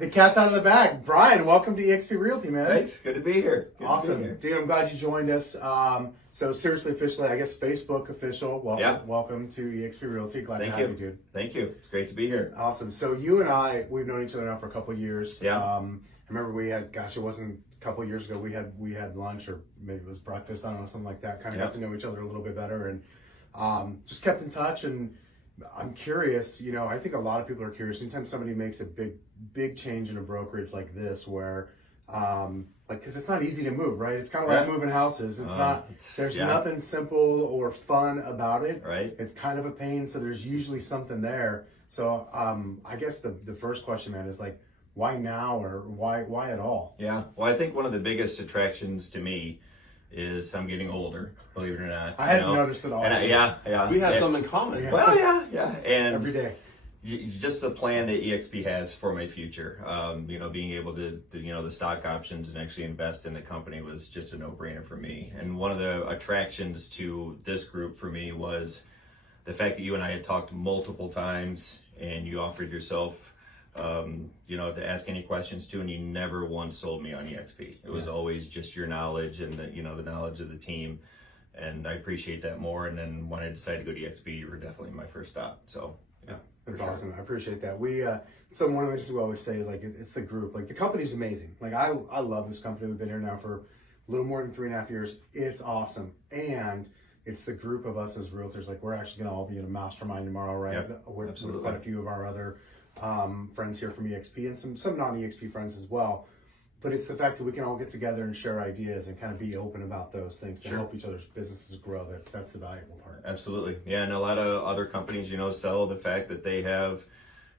The cat's out of the bag. Brian, welcome to eXp Realty, man. Thanks. Good to be here. Awesome. Dude, I'm glad you joined us. So seriously, officially, I guess Facebook official. Welcome to eXp Realty. Glad to have you, dude. Thank you. It's great to be here. Awesome. So you and I, we've known each other now for a couple of years. Yeah. I remember we had, it wasn't a couple of years ago, we had lunch, or maybe it was breakfast, I don't know, something like that. Kind of got to know each other a little bit better, and just kept in touch. And I'm curious, I think a lot of people are curious. Anytime somebody makes a big change in a brokerage like this, where, because it's not easy to move, right? It's kind of like moving houses. It's there's nothing simple or fun about it. Right. It's kind of a pain, so there's usually something there. So I guess the first question, man, is like, why now, or why at all? Yeah. Well, I think one of the biggest attractions to me is I'm getting older, believe it or not. I hadn't noticed it all. And We have some in common. Yeah. Well, yeah. And every day. Just the plan that eXp has for my future, being able to the stock options and actually invest in the company was just a no-brainer for me. And one of the attractions to this group for me was the fact that you and I had talked multiple times, and you offered yourself, to ask any questions to, and you never once sold me on eXp. It was always just your knowledge and the knowledge of the team. And I appreciate that more. And then when I decided to go to eXp, you were definitely my first stop. So yeah, that's awesome. I appreciate that. So one of the things we always say is like, it's the group. Like, the company's amazing. Like, I love this company. We've been here now for a little more than 3.5 years. It's awesome. And it's the group of us as realtors. Like, we're actually going to all be in a mastermind tomorrow, right? Yep, We're absolutely. with quite a few of our other friends here from eXp, and some non-eXp friends as well. But it's the fact that we can all get together and share ideas and kind of be open about those things to help each other's businesses grow. That's the valuable part. Absolutely. Yeah, and a lot of other companies, sell the fact that they have,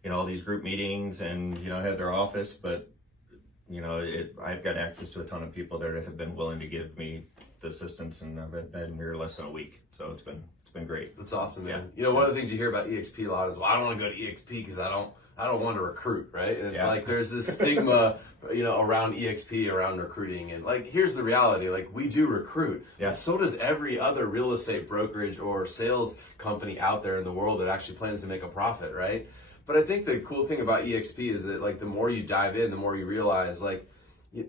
all these group meetings and, have their office, but, I've got access to a ton of people that have been willing to give me the assistance, and I've been here less than a week. So it's been great. That's awesome, man. One of the things you hear about eXp a lot is, well, I don't want to go to eXp because I don't want to recruit, right? And it's like there's this stigma, around eXp, around recruiting. And like, here's the reality: like, we do recruit. Yeah. And so does every other real estate brokerage or sales company out there in the world that actually plans to make a profit, right? But I think the cool thing about eXp is that, like, the more you dive in, the more you realize, like,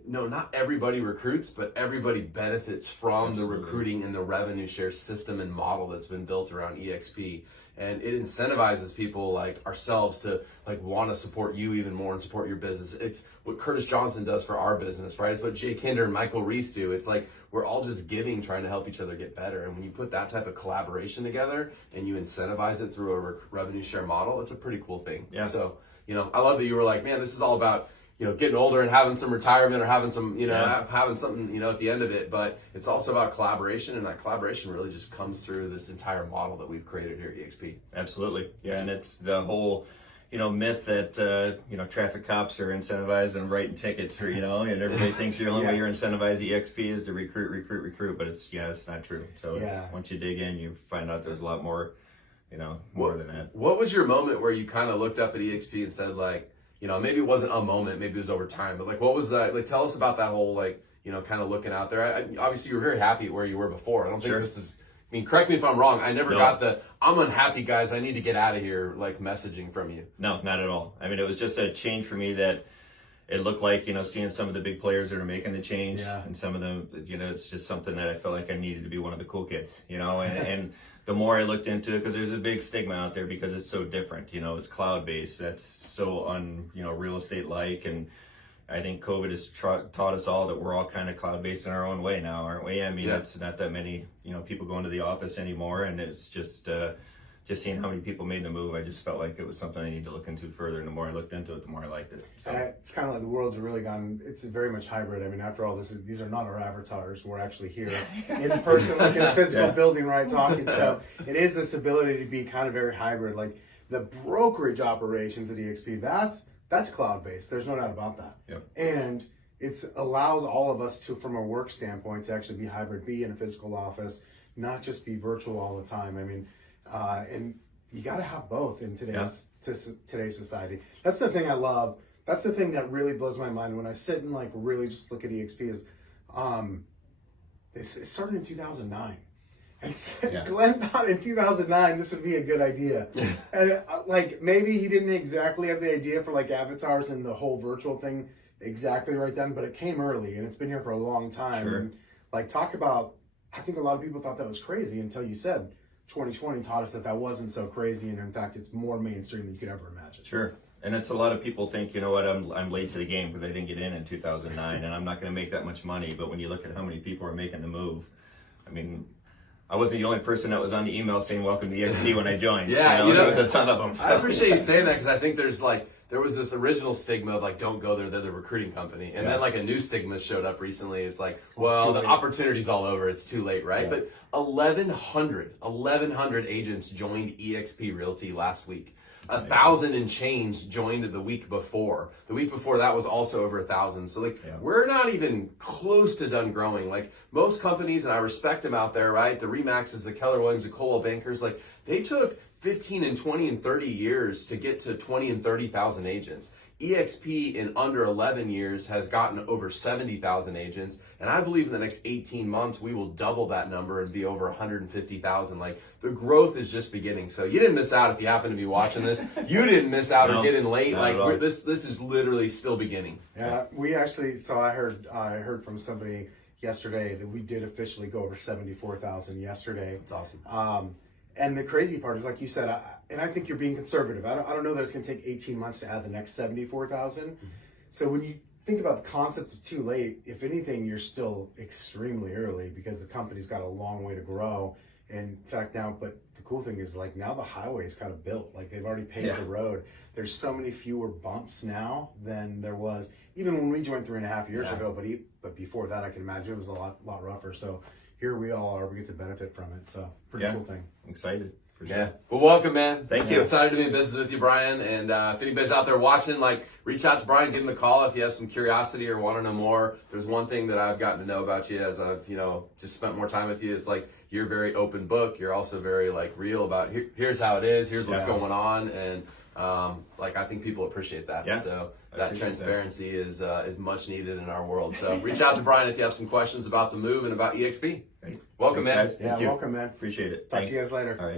not everybody recruits, but everybody benefits from the recruiting and the revenue share system and model that's been built around eXp. And it incentivizes people like ourselves to like want to support you even more and support your business. It's what Curtis Johnson does for our business, right? It's what Jay Kinder and Michael Reese do. It's like we're all just giving, trying to help each other get better. And when you put that type of collaboration together and you incentivize it through a revenue share model, it's a pretty cool thing. Yeah. So, I love that you were like, man, this is all about getting older and having some retirement or having some, having something, at the end of it. But it's also about collaboration, and that collaboration really just comes through this entire model that we've created here at eXp. Absolutely. Yeah, and it's the whole, myth that, traffic cops are incentivized and writing tickets, or, and everybody thinks the only way you're incentivized eXp is to recruit. But it's not true. So once you dig in, you find out there's a lot more, more than that. What was your moment where you kind of looked up at eXp and said, like, maybe it wasn't a moment, maybe it was over time, but like, what was that? Like, tell us about that whole, like, kind of looking out there. Obviously, you were very happy where you were before. I don't think this is, correct me if I'm wrong. I never got the, I'm unhappy, guys, I need to get out of here, like, messaging from you. No, not at all. It was just a change for me that it looked like, seeing some of the big players that are making the change, and some of them, it's just something that I felt like I needed to be one of the cool kids, and the more I looked into it, because there's a big stigma out there because it's so different, it's cloud-based, that's so real estate-like, and I think COVID has taught us all that we're all kind of cloud-based in our own way now, aren't we? It's not that many, people going to the office anymore, and it's just seeing how many people made the move, I just felt like it was something I need to look into further, and the more I looked into it, the more I liked it. So it's kind of like the world's really gone, it's very much hybrid. After all, these are not our avatars. We're actually here in person, like in a physical building, right, talking. So it is this ability to be kind of very hybrid. Like, the brokerage operations at eXp, that's cloud-based. There's no doubt about that. Yep. And it allows all of us to, from a work standpoint, to actually be hybrid, be in a physical office, not just be virtual all the time. And you got to have both in today's society. That's the thing I love. That's the thing that really blows my mind when I sit and like really just look at eXp is, it started in 2009. And Yeah. Glenn thought in 2009 this would be a good idea. And like maybe he didn't exactly have the idea for like avatars and the whole virtual thing exactly right then, but it came early and it's been here for a long time. Sure. And like talk about, I think a lot of people thought that was crazy until you said 2020 taught us that that wasn't so crazy, and in fact it's more mainstream than you could ever imagine. Sure. And it's a lot of people think, you know what, I'm late to the game because I didn't get in 2009 and I'm not going to make that much money. But when you look at how many people are making the move, I mean, I wasn't the only person that was on the email saying welcome to eXp when I joined. Yeah, there was a ton of them. So. I appreciate you saying that because I think there was this original stigma of like, don't go there, they're the recruiting company. And then like a new stigma showed up recently. It's like, well, the opportunity's all over, it's too late, right? Yeah. But 1,100 agents joined eXp Realty last week. 1,000 and change joined the week before. The week before that was also over 1,000. So like, we're not even close to done growing. Like most companies, and I respect them out there, right? The Remaxes, the Keller Williams, the Coldwell Bankers, like they took 15 and 20 and 30 years to get to 20 and 30,000 agents. eXp in under 11 years has gotten over 70,000 agents, and I believe in the next 18 months we will double that number and be over 150,000. Like the growth is just beginning. So you didn't miss out if you happen to be watching this. You didn't miss out or get in late. Like this is literally still beginning. Yeah, we actually. So I heard from somebody yesterday that we did officially go over 74,000 yesterday. That's awesome. And the crazy part is, like you said, and I think you're being conservative. I don't know that it's going to take 18 months to add the next 74,000. So when you think about the concept of too late, if anything, you're still extremely early because the company's got a long way to grow. In fact, now, but the cool thing is like now the highway is kind of built. Like they've already paved the road. There's so many fewer bumps now than there was even when we joined 3.5 years ago. But before that, I can imagine it was a lot rougher. So here we all are. We get to benefit from it. So pretty cool thing. I'm excited. For sure. Yeah. Well, welcome, man. Thank you. Excited to be in business with you, Brian. And if anybody's out there watching, like, reach out to Brian, give him a call if you have some curiosity or want to know more. There's one thing that I've gotten to know about you as I've, just spent more time with you. It's like you're very open book. You're also very like real about here's how it is. Here's what's going on. And like I think people appreciate that. Yeah. So that transparency is much needed in our world. So reach out to Brian if you have some questions about the move and about eXp. Great. Welcome, Thanks, man. guys. Yeah, welcome, man. Appreciate it. Talk to you guys later. All right.